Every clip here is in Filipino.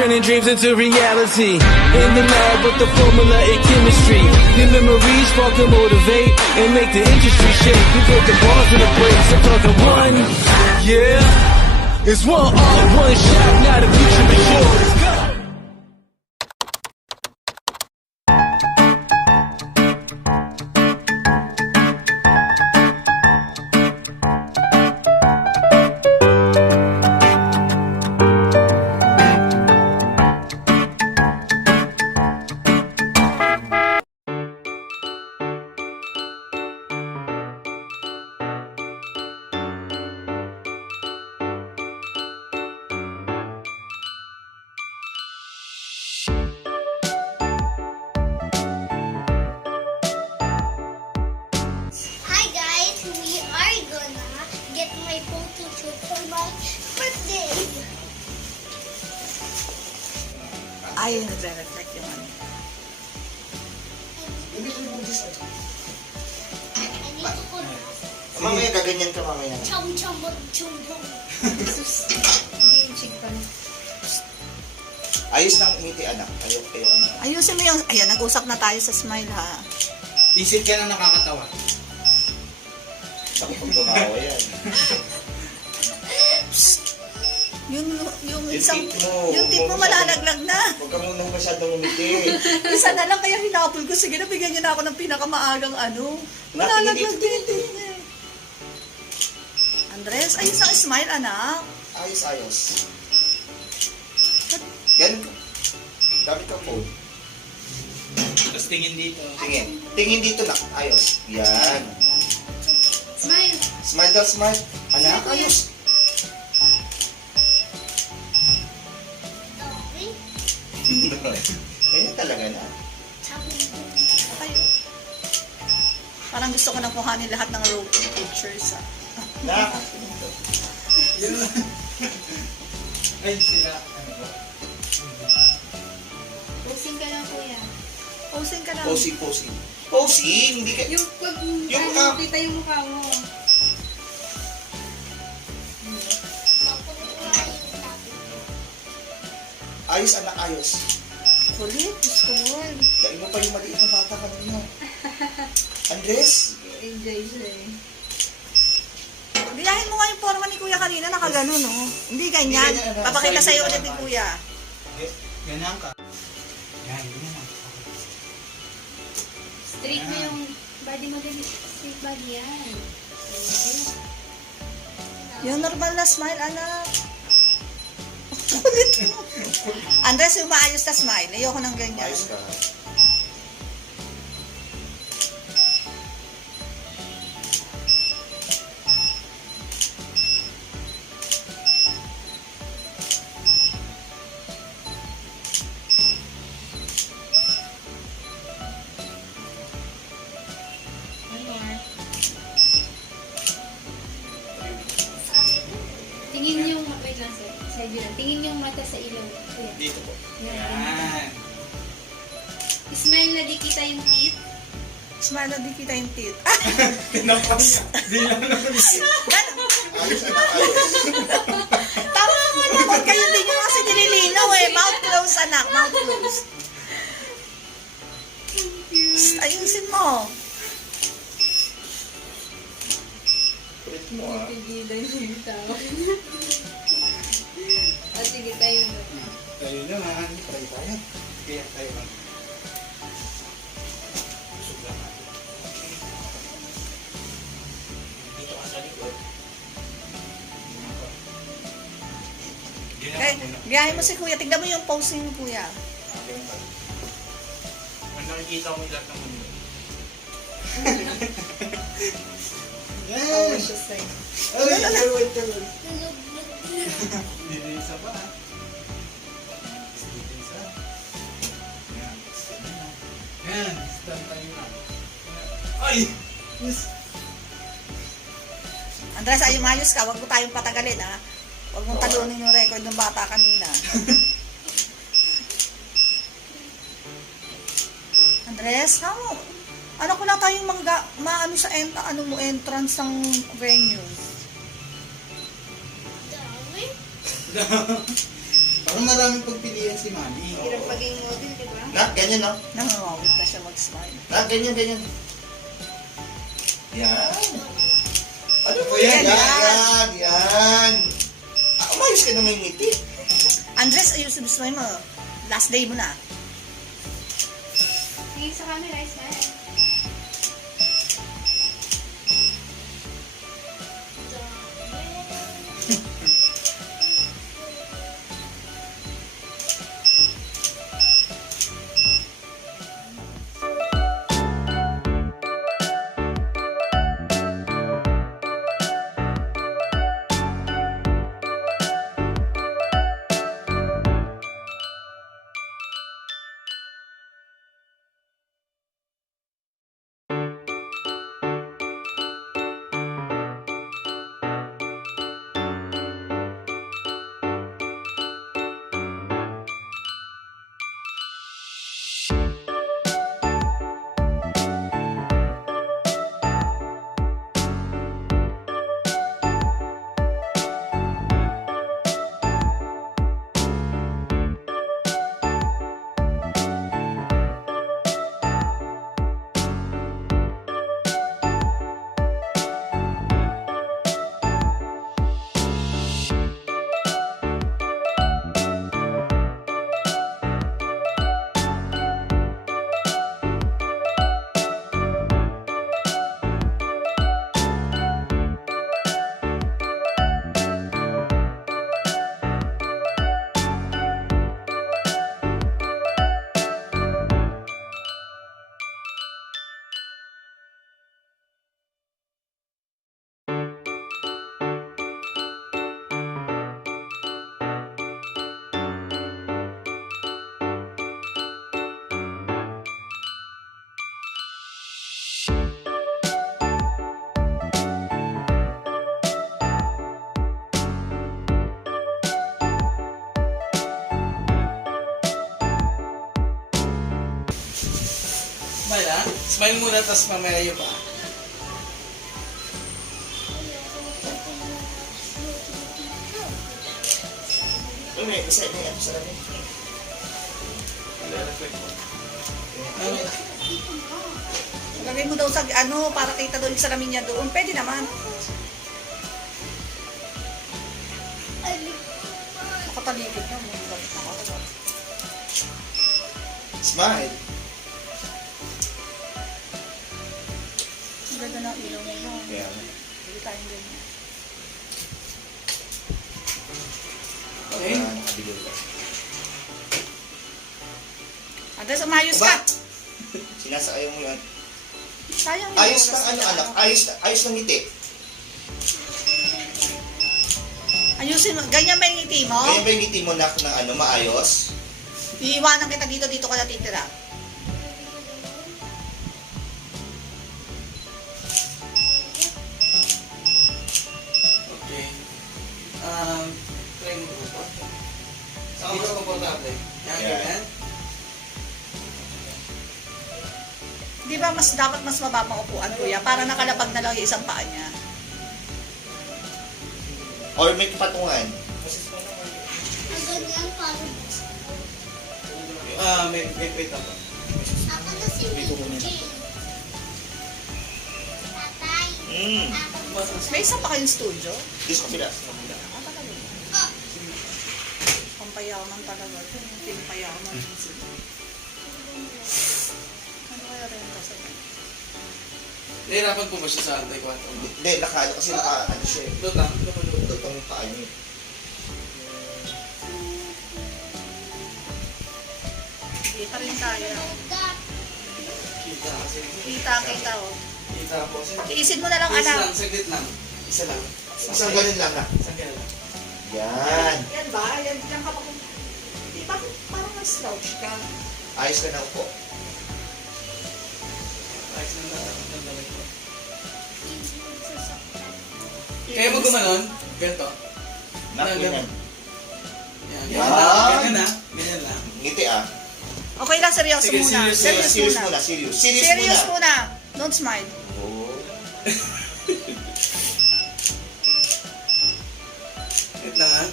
turning dreams into reality. In the lab with the formula in chemistry. Your memories spark and motivate and make the industry shake. We put the balls in the place. I'm talking one, yeah. It's one art, one shot. Now the future is yours. Let's go. Hi guys, we are gonna get my photo shoot for my birthday. Ay, nagre-reflect yung ano. I need to put Mamaya gaganyan ka mamaya. chum chum chum chum. Hindi yung cheek pa na. Ayos lang umiti anak. Ayoko na. Ayusin mo yung... Ayan, nag-usap na tayo sa smile ha. Isip ka na nakakatawa. Ako pag tumawa yan. Yung Yung isang... tip mo. Yung tip mo malalaglag na. Huwag ka munang masyadong umiti. Isa na lang kaya hinapol ko. Sige, nabigyan niyo na ako ng pinakamaagang ano. Malalaglag din eh. Andres, ayos ang smile, anak. Ayos. Yan ka. Gamit ka phone. Tapos tingin dito. Tingin dito na. Ayos. Yan. Smile. Smile daw, smile. Anak, ayos. Ganyan talaga na. Tayo. Parang gusto ko nang kuhanin lahat ng road pictures ah. Nak. Ay, sila. Ano ba? Pusing ka lang kuya. Posing ka lang. Posing. Posing. Hindi ka... Yung pag Yung ano, kita yung mukha mo. Ayos, anak, ayos. Kulit, Diyos ko Lord. Dahil mo pa yung maliit na bata kanina. Andres? Enjoy siya eh. Biyahin mo nga yung forma ni Kuya kanina, nakaganon, no? Hindi ganyan. Hindi ganyan, ano, Papakita side sa'yo view ulit naman ni tayo. Kuya. Ganyan ka. Yan, ganyan lang. Straight na yung body mo din. Straight body yan. Yung normal na smile, anak. Kulit mo. Andres, yung maayos na smile. Ayoko ng ganyan. Ayos ka. Tingin yung, wait lang sir. Side view lang. Tingin yung mata sa ilaw. Kuya. Dito po. Yan. Yan. Smile na di kita yung teeth. Smile na di kita yung teeth. Tinapas. Di lang naman siya. Ayos, anak, ayos. Tama nga naman. Kayo din yung kasi nililinaw eh. Mouth close, anak. Mouth close. Psst, ayusin mo. Kulit mo ah. Pigilan yung tao. O sige tayo na. Tayo naman. Try tayo. Kaya tayo lang. Busog lang natin. Dito ka sa likod. Ganyan Okay, ka muna. biyahin mo si Kuya. Tignan mo yung posing mo, Kuya. Ganyan ka. Ang nakikita mo lahat ng mundo. Oh, siya say. Ay, dito yung isa pa. Dito isa. Yan. Yan. Stand tayo na. Ay! Yes. Andres, ay umayos ka. Huwag mo tayong patagalin, ha? Huwag mong talunin yung record ng bata kanina. Andres, ano ko lang tayong maano sa entrance ng venue. Dami. Parang maraming pagpilian si Mami. Hirap maging model, di ba? Na, ganyan no? Nangangawit na siya mag-smile. Na, ganyan, ganyan. Yan. Ano po Yan, yan? Yan. Umayos ka naman yung ngiti. Andres, ayusin mo smile mo. Last day mo na. Tingin sa camera, smile. Smile ha? Smile muna, tapos mamaya yung pa. May isa na yan sa lamin. Lagay mo daw sa ano, para kita daw yung salamin niya doon. Pwede naman. Makataligid na mo. Smile. Ang ganda ng ilaw mo yun. Yeah. Hindi tayong ganyan. Okay. Nakabigil ka. Andres, umayos ka. Aba! Sinasakayo mo yan. Sayang yung Ayos oras ng ano, nila, anak. Ayos ng ngiti. Ayusin mo. Ganyan ba yung ngiti mo? Ganyan ba yung ngiti mo nak ng ano, maayos? Iiwanan kita dito ka natitira. Okay. Try mo po. Saan mas komportable? Yan, Yeah. ganyan. Di ba mas dapat mas mababang upuan, kuya? Para nakalabag na lang yung isang paa niya. Or may patungan? Ang ganyan parang May wait ako. ako na si Jane. Tatay. Ako May isa pa kayong studio? Dito sa kabila. Ah, talaga. Pampayaman talaga. Pampayaman. Ano kaya rin kasi? Nahirapan po ba siya sa taekwondo? Hindi, kasi ano siya eh. Doon lang. Doon lang. Lutang yung paa niya. Kita rin tayo. Kita kasi. Kita, oh. Kita po. Tiisin mo na lang, Please anak. lang, saglit lang. Isa lang. Isang ganun lang na. Isang ganun lang. Yan. Yan ba? Yan ka pa kung... Di ba parang nag-slouch ka? Ayos ka na upo. Ayos lang lang. Kaya mo gumanon? Ganito. Nakinan. Yan. Yan. Ganyan na. Ganyan lang. Ngiti ah. Okay lang, seryoso Sige, muna. serious, Serious muna, serious. Serious muna. Don't smile. Oo. Wait lang ha.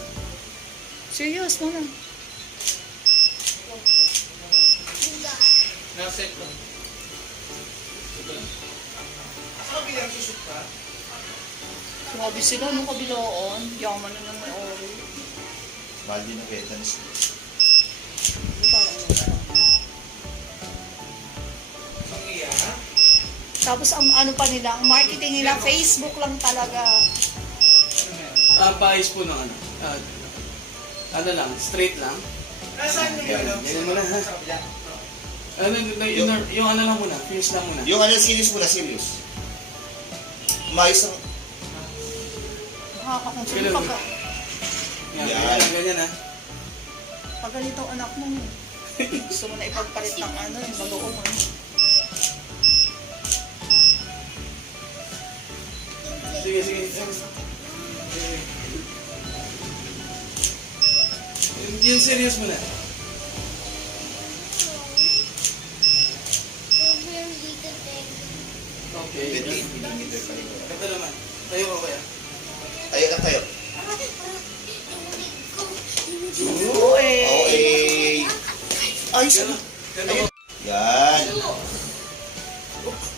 Serious muna. set lang. Saan ka pinag-shoot ka? Grabe sila, no, kabilaan. Yaman na ng may ori. Mahal din ang Vietnamese. Parang ano. Ang iya? Tapos ang ano pa nila, ang marketing nila, Facebook lang talaga. Paayos po ng ano. Ano lang, straight lang. Nasaan yung Yan, ganyan mo na ha. Ano, yung ano lang muna, finish lang muna. Yung ano, serious mo na, serious. Umayos ang... Nakakakonsume pag, Yan, Yan. ganyan ha. pag ganito ang anak mo. Gusto mo na ipagpalit ng ano, yung bagoong ano. Sige, sige. Yung serious mo na. Over little bit. Okay. 28 mm pa rin. Ito naman. Tayo ko kaya. Ayun lang tayo. Oo eh. Okay. Ayos Gano? na. Gano? Ayun. Yan.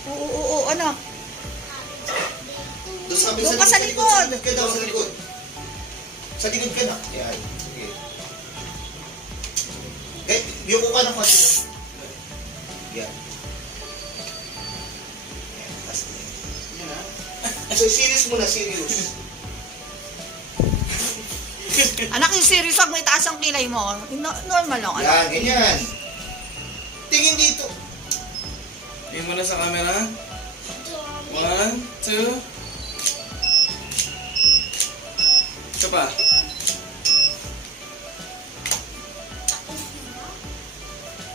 Oo, anak. Doon sa Doon ka sa likod. Sa likod ka daw, sa likod. Sa likod ka na. Yan. Sige. Eh, yung ka ng konti. Yan. Yan. Tapos Yan ha. so, serious mo na, serious. Anak, yung serious wag may taas ang kilay mo. Normal lang, anak. Yan, ganyan. Tingin dito. Tingin mo na sa camera. 1, 2. Isa pa.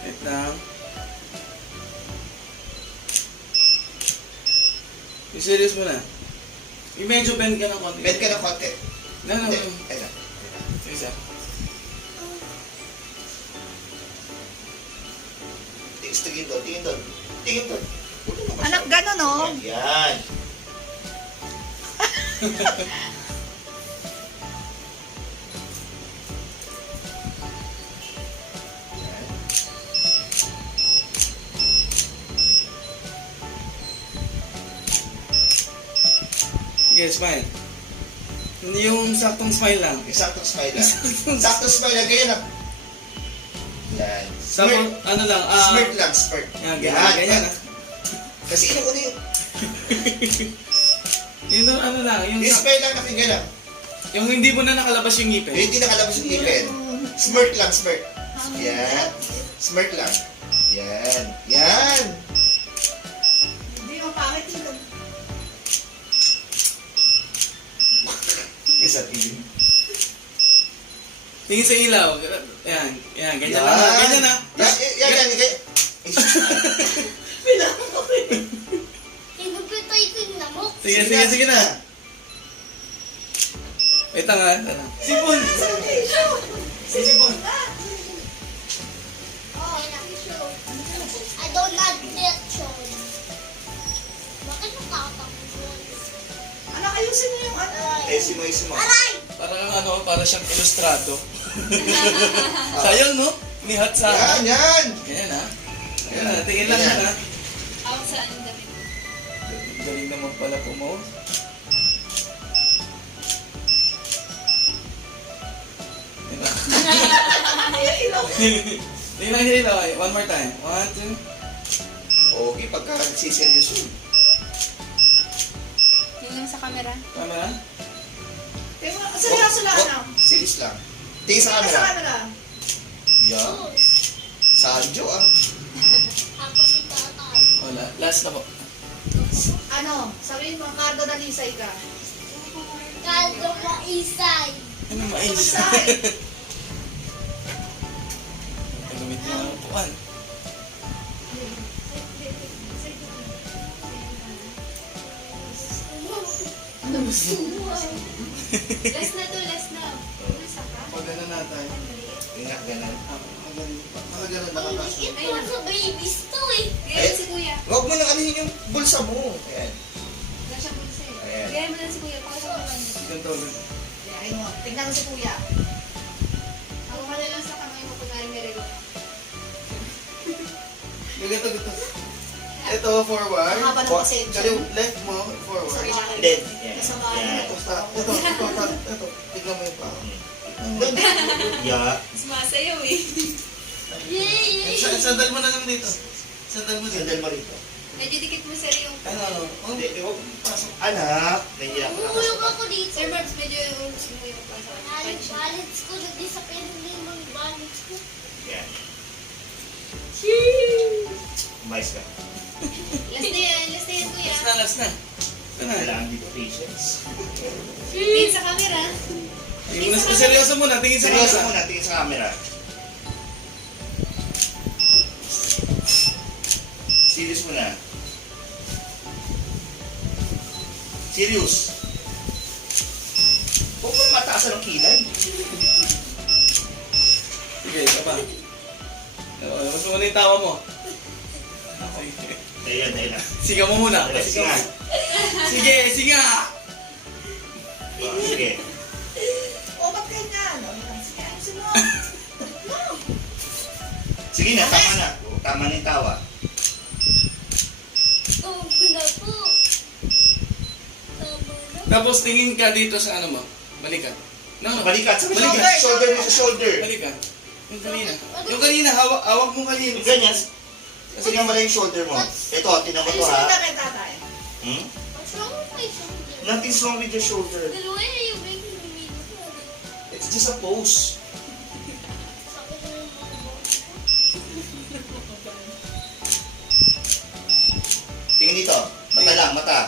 Wait lang. Yung serious mo na. Yung medyo bend ka ng konti. Bend ka ng konti. No, no. Hindi. Ayun na. Yung isa. Tingin doon, tingin doon. Tingin doon. Huwag mo Anak, gano'n, no? Yan. Yan. Sige, smile. Yung saktong smile lang. Saktong smile lang. Saktong smile lang. Ganyan lang. Yan. Tapos, ano lang, Smirk lang, smirk. Yan, ganyan, ganyan ah. Kasi inuuna yun. Yung ano lang, yung, Yung smile lang natin ganyan. yung hindi mo na nakalabas yung ngipin. Yung hindi nakalabas yung ngipin. Smirk lang, smirk. Yan. Smirk lang. Yan. Yan. Hindi mo pangit yun. Isa tingin. Tingin sa ilaw. Yan, yan, ganyan lang ah. Ganyan ah. Yan, yan, yan. Inupitoy ko yung lamok. Sige, sige, sige na. Wait lang ah. Sipon! Sipon! Oh, I don't like that show. Bakit nakakapagod? Anak, ayusin mo yung ano. Esimo. Aray! Parang ano, para siyang ilustrado. Sayang no? Nihat sa Yan, yan. Ganyan ah. Ganyan ah. Tingin lang yan ah. Ako sa anong damit. Galing naman pala po mo. Yan ah. Tingin lang yung ilaw. One more time. 1, 2. Okay, pagka nagsiseryoso yun. Tingnan sa camera. Camera? Seryoso lang, anak. Serious lang. Tingin sa Sa camera. camera. Yan. Sanjo ah. Ako si tatay. Wala. Last na po. Ano, sabihin mo, Cardo na Lisay ka. Kaldo maisay. Ano mais? Lisay. Nagamit niya ang upuan. Last na to, last na. Nasa ka? Pag ano na tayo. Ingat, ganun. Mga ganun Ang nakapasok. liit mo sa babies to eh. Gaya mo si kuya. Huwag mo nang anuhin yung bulsa mo. Ayan. Wala siyang bulsa eh. Ayan. Gaya mo lang si kuya. Pakita mo lang. Ganito. Ayun mo, tingnan mo si kuya. Ako ka na lang sa kamay mo kung may relo. Ganito, ganito. Ito, forward. Mahaba ng pasensya. Kaliw, left mo, forward. Sorry na. Then, yan. Kasama Yan. ko. Ito. Tignan mo yung paa. Yeah. Sumasayaw eh. Yay! Sandal mo na lang dito. Sandal mo dito. Sandal mo rito. Medyo dikit mo sir yung... Ano? Oh, Hindi. huwag pasok. Anak, nahihirap ka na. Umuyog ako dito. Sir Marbs, medyo yung sumuyo pa sa Balance ko, nag-disappear na yung balance ko. Yan. Umayos ka. Last na yan kuya. Last na, last na. Ano? Kailangan dito patience. Tingin sa camera. Tingin mo, seryoso muna. Tingin sa Seryoso camera. muna, tingin sa camera. Serious muna. Serious. Huwag mo mataasan ng kilay. Sige, isa pa. Mas muna yung tawa mo. Ayan, ayan. Sigaw mo muna. Sige Sigaw nga. mo. Sige, sige nga. Sige. O, ba't ganyan? Sige, ayusin mo. Sige na, tama na. Tama na yung tawa. Oh, na po. Tama na. Tapos tingin ka dito sa ano mo. Balikan. No, Balikat. Sa Balikat. shoulder mo sa shoulder. Balikan. Yung kanina. Yung kanina, hawak mo kanina. Yung ganyan. Tingnan mo lang yung shoulder mo. Ito, tinan mo to Ayusin mo ha. na rin, tatay. Hmm? What's wrong with my shoulder? Nothing's wrong with your shoulder. Then why are you making me look? It's just a pose. Sakit na yung mga bones ko. Tingnan dito. Mata lang, mata.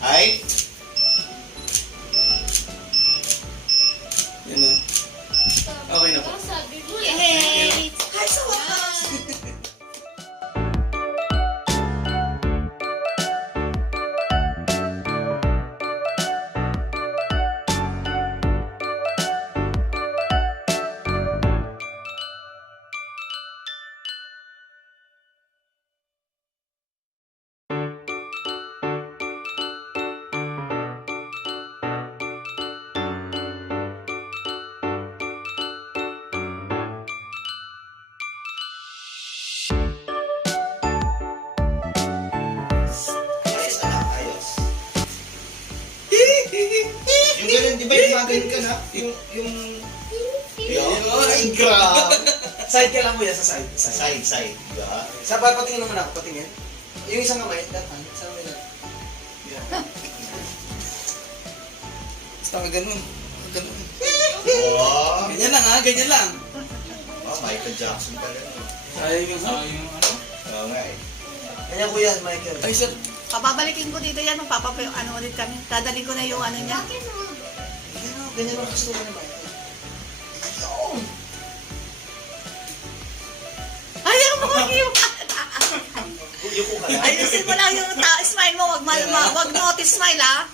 Ay, Yan na. Okay na po. Sabi mo, Yay! Ay, sa wakas. ayos anak, ayos. Yung ganun, di ba yung magaling ka na? Yung... Ay, grabe. Side ka lang kuya, sa side. Side, side. Yeah. Sa patingin naman ako, patingin. Yung isang kamay, dapat. Isang kamay lang. Basta ka ganun. Ganun. Wow. Ganyan lang ha, ganyan lang. Oh, Michael Jackson pala. Sayang yung ano. Oo nga eh. Kanya kuya, Michael. Ay, sir. Papabalikin ko dito yan, ano ulit kami. Dadalhin ko na yung ano niya. Ganyan lang gusto ko ni Michael. Ayaw mo ko yung... Yuko ka na. Ayusin mo lang yung smile mo, wag mo smile ha.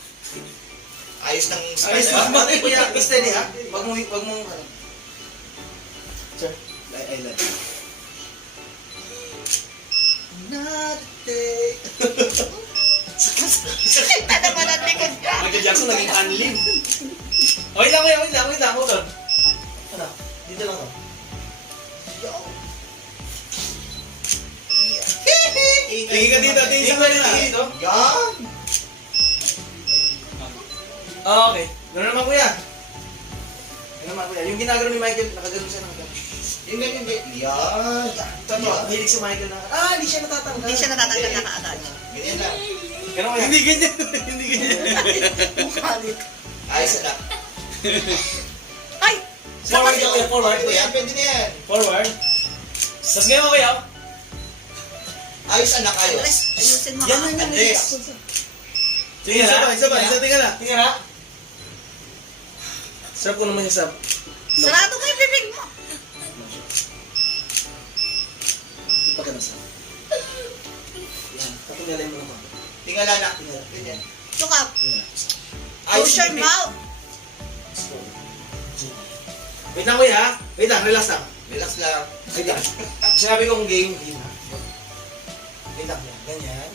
Ayos ng Ayos style. ng ah. Bakit kuya, steady ha? Wag mo, ano. Sir, I love you. Not a day. Kita naman ang likod ka. Michael Jackson naging unlim. Wait lang kuya, wait lang, hold on. Ano? Dito lang ako. Tingin ka dito, tingin sa kanila. Tingin dito. Yan! Ah, okay. Gano'n naman kuya. Gano'n naman kuya. Yung ginagano ni Michael, nakagano'n siya nakagano'n. Yung ganyan, yan! Totoo, mahilig si Michael na, hindi siya natatanggal. Hindi siya natatanggal na kaagad. Ganyan lang. Gano'n kuya. Hindi ganyan. Hindi ganyan. Mukhalit. Ayos anak. Ay! Forward ka kuya, forward Pwede na kuya. yan, pwede na yan. Forward. Tapos ngayon kuya. Ayos anak, ayos. Ayusin mo Yan ha. yan yan. Andres. Tingin isa pa, isa pa, isa tingin na. Tingnan na. Sarap ko naman siya sa... Sarado mo yung bibig mo. Ito ka na sa... Yan, patinggalin mo naman. Tingala anak. Ganyan. Sukap. Ayos Close your yung bibig. mouth. Wait lang kuya, wait lang, relax lang. Relax lang. Wait lang. Sinabi kong game ha. Wait lang yan, ganyan.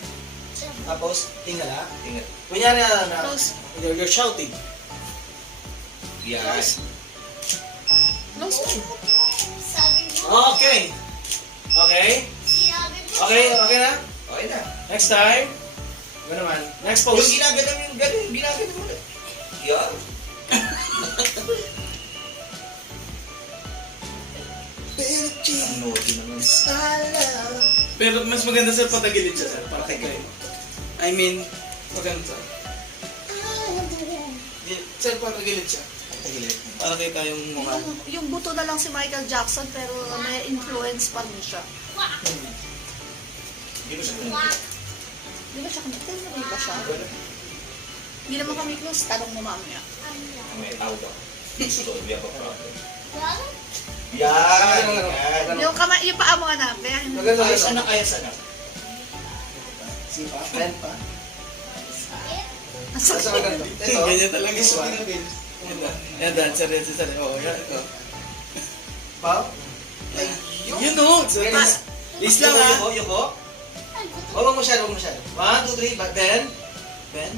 Tapos, tingala. Tingnan. Kunyari na, Close. you're shouting. Yan. Close mo. Sabi mo. Okay. Okay? Sinabi mo. Okay, okay na? Okay na. Next time. Ano naman? Next Yung pose. ginaganon yung ganun, ginaganon mo ulit. Yan. Ano, tinanong sala. Pero mas maganda sir patagilid siya sir. Para kay kayo. I mean, maganda sir. Sir, patagilid siya. Tagilid. Para kay tayong mukha. Yung buto na lang si Michael Jackson pero may influence pa rin siya. Hindi mo siya Wak. Di ba siya kami? Hindi ba siya? Hindi naman kami close. Tanong mo mamaya. may tawag ako. Gusto, we have a problem. Wak. Yan! Yan! Yung, kamay, yung paa mo anak. Kaya hindi. Maganda Ayos sir. anak, ayos anak. Sipa, pen pa. Ang Sa sakit. maganda. Ito. Ganyan talaga siya. Yan, dancer, yan, sir. Oo, yan. Ito. Pa? Yun o. Please lang ha. Yuko, yuko. Huwag mo masyado, huwag mo masyado. 1, 2, 3, back then. Then.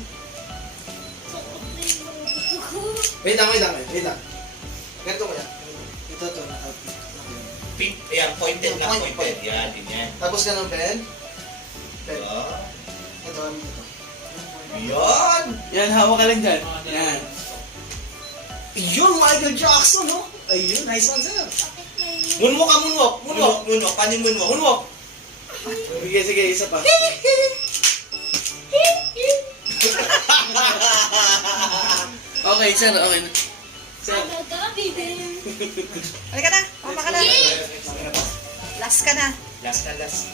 Wait lang. Ganito mo yan. Ito, Pink, ayan, pointed na, Point. pointed. Yan, din yan. Tapos ganun, pen. Pen. Yan. Ito. Yan! Yan, hawak ka lang dyan. Yan. Yun, Michael Jackson, no? Ayun, nice one, sir. Moonwalk ka, moonwalk. Moonwalk. Paano yung moonwalk? Moonwalk. Sige, isa pa. Okay, sir, okay na. Sir. Halika na. Mama ka na. Last ka na. Last na last.